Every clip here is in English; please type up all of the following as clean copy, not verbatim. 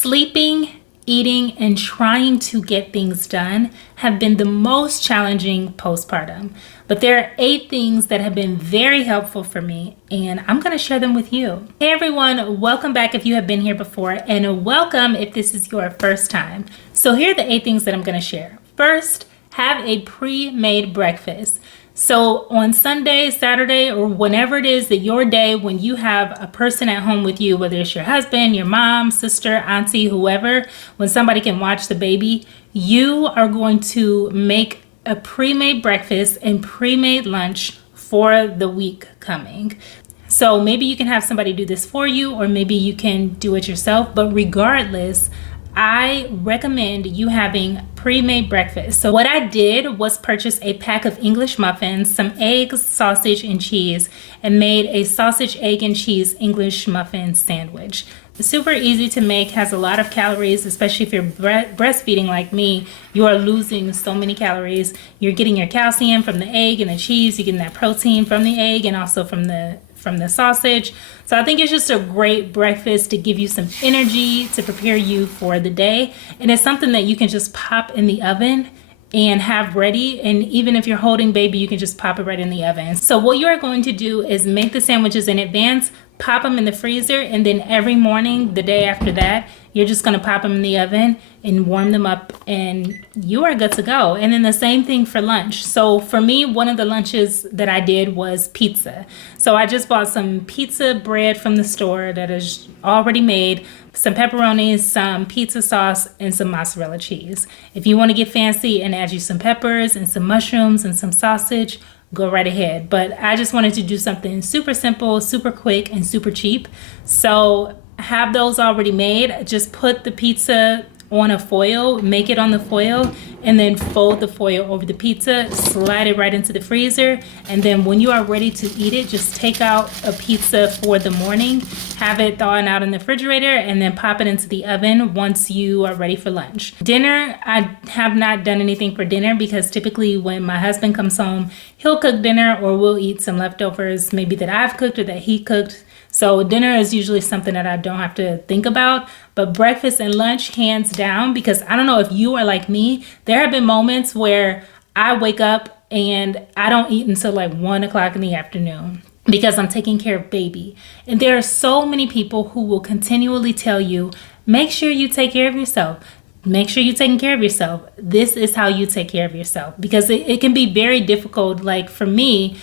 Sleeping, eating, and trying to get things done have been the most challenging postpartum. But there are 8 things that have been very helpful for me, and I'm going to share them with you. Hey everyone, welcome back if you have been here before, and welcome if this is your first time. So here are the 8 things that I'm going to share. First, have a pre-made breakfast. So on Sunday, Saturday, or whenever it is that your day when you have a person at home with you, whether it's your husband, your mom, sister, auntie, whoever, when somebody can watch the baby, you are going to make a pre-made breakfast and pre-made lunch for the week coming. So maybe you can have somebody do this for you, or maybe you can do it yourself, but regardless, I recommend you having pre-made breakfast. So what I did was purchase a pack of English muffins, some eggs, sausage, and cheese, and made a sausage, egg, and cheese English muffin sandwich. Super easy to make, has a lot of calories, especially if you're breastfeeding like me. You are losing so many calories. You're getting your calcium from the egg and the cheese. You're getting that protein from the egg and also from the sausage. So I think it's just a great breakfast to give you some energy to prepare you for the day. And it's something that you can just pop in the oven and have ready. And even if you're holding baby, you can just pop it right in the oven. So what you are going to do is make the sandwiches in advance, pop them in the freezer, and then every morning, the day after that, you're just gonna pop them in the oven and warm them up, and you are good to go. And then the same thing for lunch. So for me, one of the lunches that I did was pizza. So I just bought some pizza bread from the store that is already made, some pepperonis, some pizza sauce, and some mozzarella cheese. If you wanna get fancy and add you some peppers and some mushrooms and some sausage, go right ahead. But I just wanted to do something super simple, super quick, and super cheap. So have those already made. Just put the pizza on a foil, make it on the foil, and then fold the foil over the pizza, slide it right into the freezer, and then when you are ready to eat it, just take out a pizza for the morning, have it thawing out in the refrigerator, and then pop it into the oven once you are ready for lunch. Dinner, I have not done anything for dinner because typically when my husband comes home, he'll cook dinner or we'll eat some leftovers, maybe that I've cooked or that he cooked. So dinner is usually something that I don't have to think about, but breakfast and lunch, hands down, because I don't know if you are like me, there have been moments where I wake up and I don't eat until like 1 o'clock in the afternoon because I'm taking care of baby. And there are so many people who will continually tell you, make sure you take care of yourself. Make sure you're taking care of yourself. This is how you take care of yourself, because it can be very difficult. Like for me,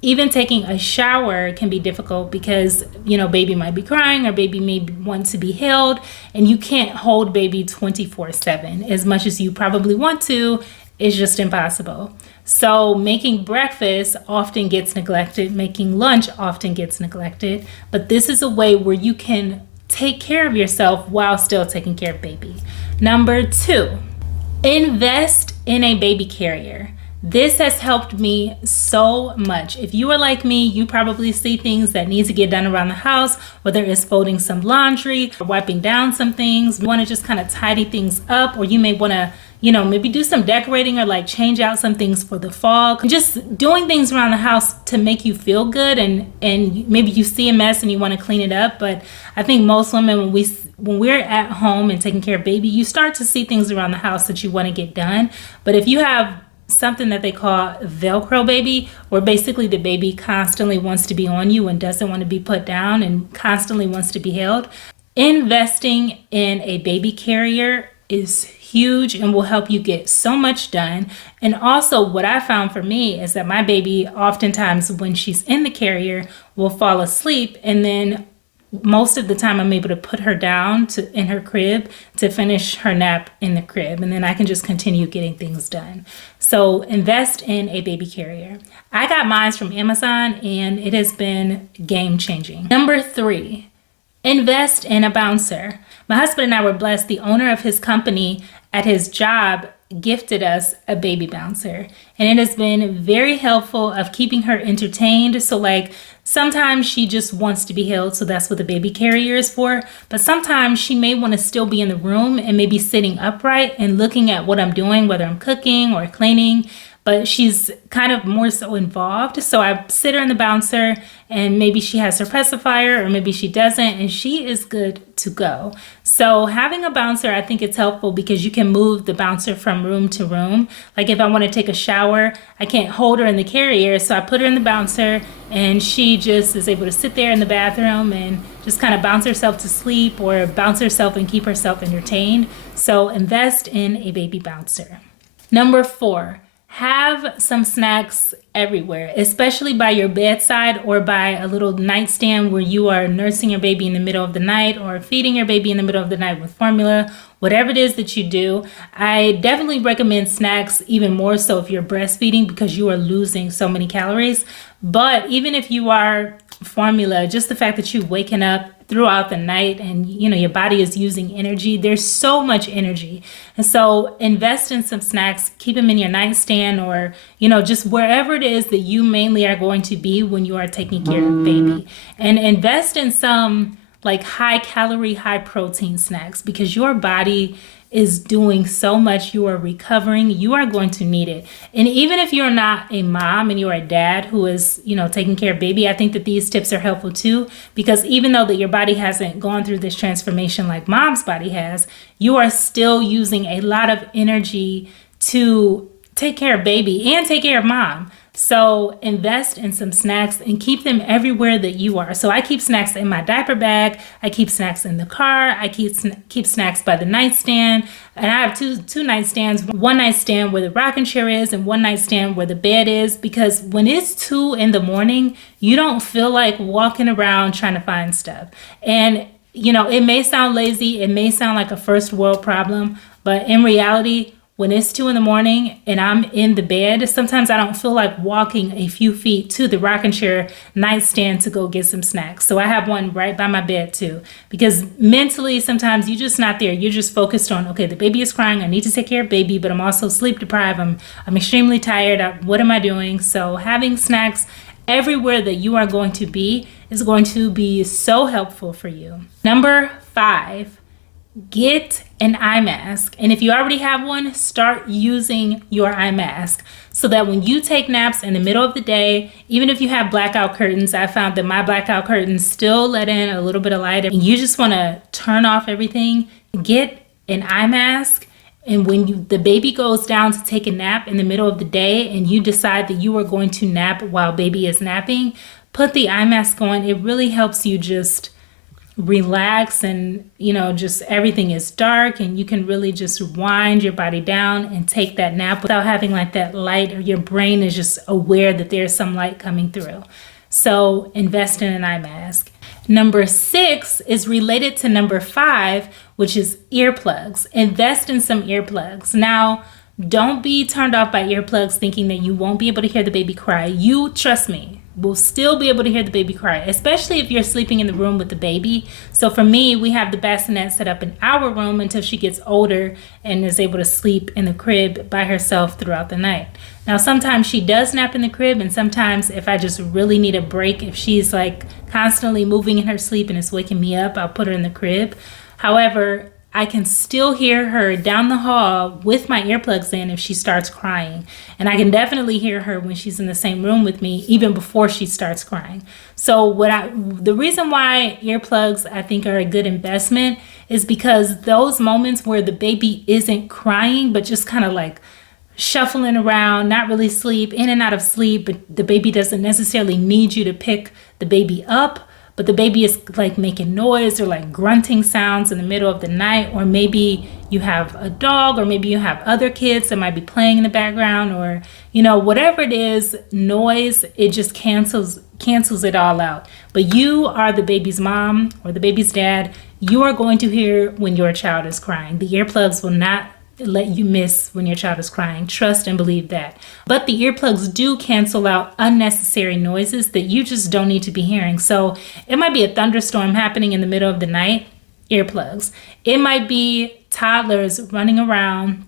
even taking a shower can be difficult because, baby might be crying or baby may want to be held, and you can't hold baby 24/7 as much as you probably want to. It's just impossible. So making breakfast often gets neglected. Making lunch often gets neglected. But this is a way where you can take care of yourself while still taking care of baby. Number 2, invest in a baby carrier. This has helped me so much. If you are like me, you probably see things that need to get done around the house, whether it's folding some laundry or wiping down some things. You want to just kind of tidy things up, or you may want to, maybe do some decorating or like change out some things for the fall. Just doing things around the house to make you feel good, and maybe you see a mess and you want to clean it up. But I think most women, when we're at home and taking care of baby, you start to see things around the house that you want to get done. But if you have something that they call Velcro baby, where basically the baby constantly wants to be on you and doesn't want to be put down and constantly wants to be held, investing in a baby carrier is huge and will help you get so much done. And also what I found for me is that my baby oftentimes when she's in the carrier will fall asleep, and then most of the time I'm able to put her down in her crib to finish her nap in the crib, and then I can just continue getting things done. So invest in a baby carrier. I got mine from Amazon and it has been game changing. Number 3, invest in a bouncer. My husband and I were blessed. The owner of his company at his job gifted us a baby bouncer, and it has been very helpful of keeping her entertained. So like sometimes she just wants to be held, so that's what the baby carrier is for. But sometimes she may want to still be in the room and maybe sitting upright and looking at what I'm doing, whether I'm cooking or cleaning. but she's kind of more so involved. So I sit her in the bouncer, and maybe she has her pacifier or maybe she doesn't, and she is good to go. So having a bouncer, I think it's helpful because you can move the bouncer from room to room. Like if I want to take a shower, I can't hold her in the carrier, so I put her in the bouncer and she just is able to sit there in the bathroom and just kind of bounce herself to sleep or bounce herself and keep herself entertained. So invest in a baby bouncer. Number 4, have some snacks everywhere, especially by your bedside or by a little nightstand where you are nursing your baby in the middle of the night or feeding your baby in the middle of the night with formula. Whatever it is that you do, I definitely recommend snacks even more so if you're breastfeeding because you are losing so many calories. But even if you are formula, just the fact that you're waking up throughout the night and your body is using energy, there's so much energy. And so invest in some snacks, keep them in your nightstand or just wherever it is that you mainly are going to be when you are taking care of baby. And invest in some like high calorie, high protein snacks because your body is doing so much. You are recovering. You are going to need it. And even if you're not a mom and you're a dad who is, taking care of baby, I think that these tips are helpful too, because even though that your body hasn't gone through this transformation like mom's body has, you are still using a lot of energy to take care of baby and take care of mom. So invest in some snacks and keep them everywhere that you are. So I keep snacks in my diaper bag. I keep snacks in the car. I keep snacks by the nightstand. And I have two nightstands, one nightstand where the rocking chair is and one nightstand where the bed is, because when it's 2 a.m, you don't feel like walking around trying to find stuff. And it may sound lazy. It may sound like a first world problem, but in reality, when it's 2 a.m. and I'm in the bed, sometimes I don't feel like walking a few feet to the rocking chair nightstand to go get some snacks. So I have one right by my bed too, because mentally sometimes you're just not there. You're just focused on, okay, the baby is crying. I need to take care of baby, but I'm also sleep deprived. I'm extremely tired. What am I doing? So having snacks everywhere that you are going to be is going to be so helpful for you. Number 5. Get an eye mask. And if you already have one, start using your eye mask so that when you take naps in the middle of the day, even if you have blackout curtains, I found that my blackout curtains still let in a little bit of light and you just want to turn off everything, get an eye mask. And when the baby goes down to take a nap in the middle of the day and you decide that you are going to nap while baby is napping, put the eye mask on. It really helps you just relax and just everything is dark and you can really just wind your body down and take that nap without having like that light, or your brain is just aware that there's some light coming through. So invest in an eye mask. Number 6 is related to number 5, which is earplugs. Invest in some earplugs. Now, don't be turned off by earplugs thinking that you won't be able to hear the baby cry. You, trust me, will still be able to hear the baby cry, especially if you're sleeping in the room with the baby. So for me, we have the bassinet set up in our room until she gets older and is able to sleep in the crib by herself throughout the night. Now, sometimes she does nap in the crib, and sometimes if I just really need a break, if she's like constantly moving in her sleep and it's waking me up, I'll put her in the crib. However, I can still hear her down the hall with my earplugs in if she starts crying. And I can definitely hear her when she's in the same room with me, even before she starts crying. So the reason why earplugs I think are a good investment is because those moments where the baby isn't crying, but just kind of like shuffling around, not really sleep, in and out of sleep, but the baby doesn't necessarily need you to pick the baby up, but the baby is like making noise or like grunting sounds in the middle of the night, or maybe you have a dog, or maybe you have other kids that might be playing in the background, or whatever it is, noise, it just cancels it all out. But you are the baby's mom or the baby's dad. You are going to hear when your child is crying. The earplugs will not let you miss when your child is crying. Trust and believe that. But the earplugs do cancel out unnecessary noises that you just don't need to be hearing. So it might be a thunderstorm happening in the middle of the night, earplugs. It might be toddlers running around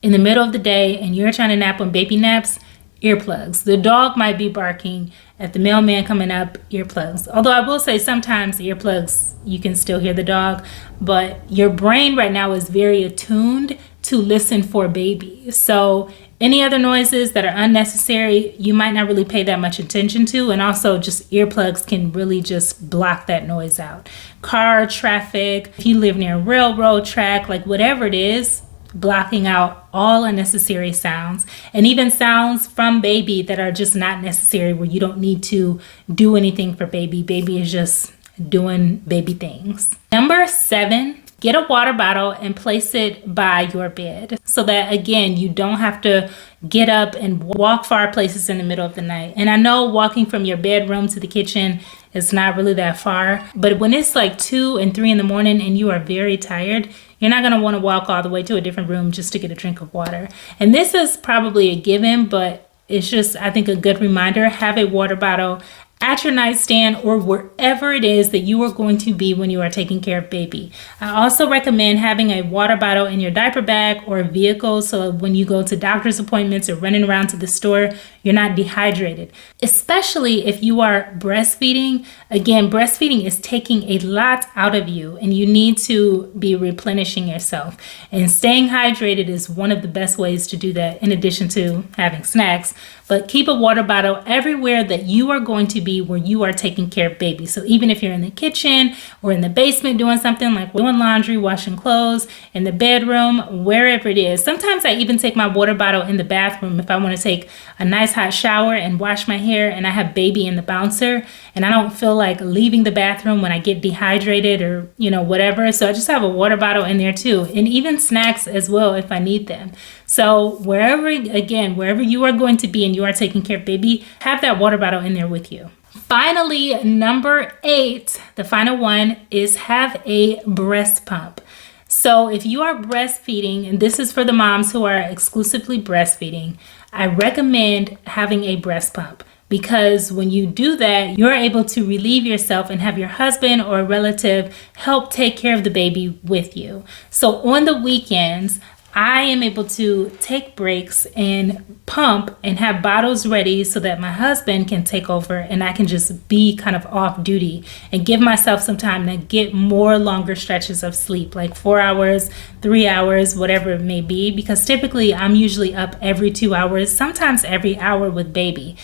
in the middle of the day and you're trying to nap when baby naps, earplugs. The dog might be barking at the mailman coming up, earplugs. Although I will say sometimes earplugs, you can still hear the dog, but your brain right now is very attuned to listen for baby. So Any other noises that are unnecessary, you might not really pay that much attention to. And also just earplugs can really just block that noise out. Car traffic, if you live near a railroad track, like whatever it is, blocking out all unnecessary sounds, and even sounds from baby that are just not necessary, where you don't need to do anything for baby. Baby is just doing baby things. Number 7, get a water bottle and place it by your bed so that, again, you don't have to get up and walk far places in the middle of the night. And I know walking from your bedroom to the kitchen is not really that far, but when it's like 2 and 3 in the morning and you are very tired, you're not going to want to walk all the way to a different room just to get a drink of water. And this is probably a given, but it's just, I think, a good reminder. Have a water bottle at your nightstand or wherever it is that you are going to be when you are taking care of baby. I also recommend having a water bottle in your diaper bag or vehicle, so when you go to doctor's appointments or running around to the store, you're not dehydrated. Especially if you are breastfeeding. Again, breastfeeding is taking a lot out of you and you need to be replenishing yourself. And staying hydrated is one of the best ways to do that, in addition to having snacks. But keep a water bottle everywhere that you are going to be where you are taking care of baby. So even if you're in the kitchen or in the basement doing something like doing laundry, washing clothes, in the bedroom, wherever it is. Sometimes I even take my water bottle in the bathroom if I want to take a nice hot shower and wash my hair and I have baby in the bouncer and I don't feel like leaving the bathroom when I get dehydrated or, whatever. So I just have a water bottle in there too. And even snacks as well if I need them. So wherever you are going to be and you are taking care of baby, have that water bottle in there with you. Finally, number 8, the final one, is have a breast pump. So if you are breastfeeding, and this is for the moms who are exclusively breastfeeding, I recommend having a breast pump. Because when you do that, you're able to relieve yourself and have your husband or a relative help take care of the baby with you. So on the weekends, I am able to take breaks and pump and have bottles ready so that my husband can take over and I can just be kind of off duty and give myself some time to get more longer stretches of sleep, like 4 hours, 3 hours, whatever it may be, because typically I'm usually up every 2 hours, sometimes every hour with baby.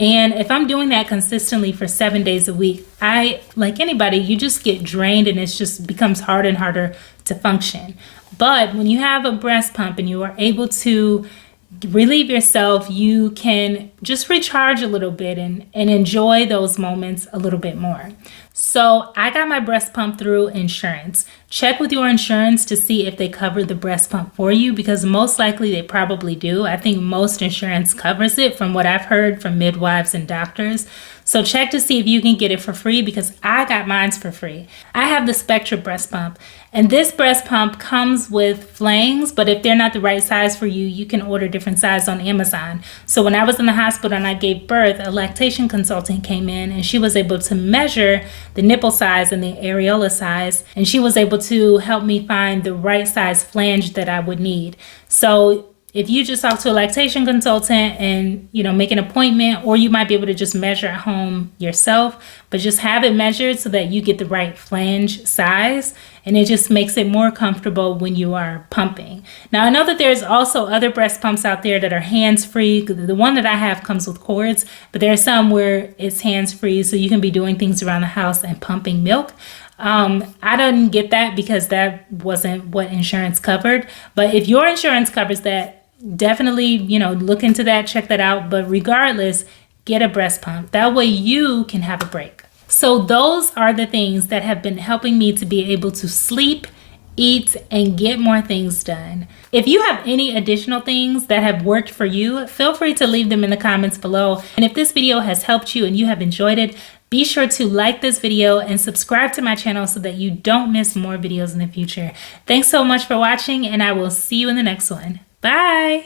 And if I'm doing that consistently for 7 days a week, like anybody, you just get drained and it just becomes harder and harder to function. But when you have a breast pump and you are able to relieve yourself, you can just recharge a little bit and enjoy those moments a little bit more. So I got my breast pump through insurance. Check with your insurance to see if they cover the breast pump for you, because most likely they probably do. I think most insurance covers it from what I've heard from midwives and doctors. So check to see if you can get it for free, because I got mine for free. I have the Spectra breast pump, and this breast pump comes with flanges, but if they're not the right size for you, you can order different sizes on Amazon. So when I was in the hospital and I gave birth, a lactation consultant came in and she was able to measure the nipple size and the areola size, and she was able to help me find the right size flange that I would need. So if you just talk to a lactation consultant and, make an appointment, or you might be able to just measure at home yourself, but just have it measured so that you get the right flange size, and it just makes it more comfortable when you are pumping. Now, I know that there's also other breast pumps out there that are hands-free. The one that I have comes with cords, but there are some where it's hands-free, so you can be doing things around the house and pumping milk. I didn't get that because that wasn't what insurance covered. But if your insurance covers that, definitely, look into that, check that out. But regardless, get a breast pump. That way you can have a break. So those are the things that have been helping me to be able to sleep, eat, and get more things done. If you have any additional things that have worked for you, feel free to leave them in the comments below. And if this video has helped you and you have enjoyed it, be sure to like this video and subscribe to my channel so that you don't miss more videos in the future. Thanks so much for watching, and I will see you in the next one. Bye!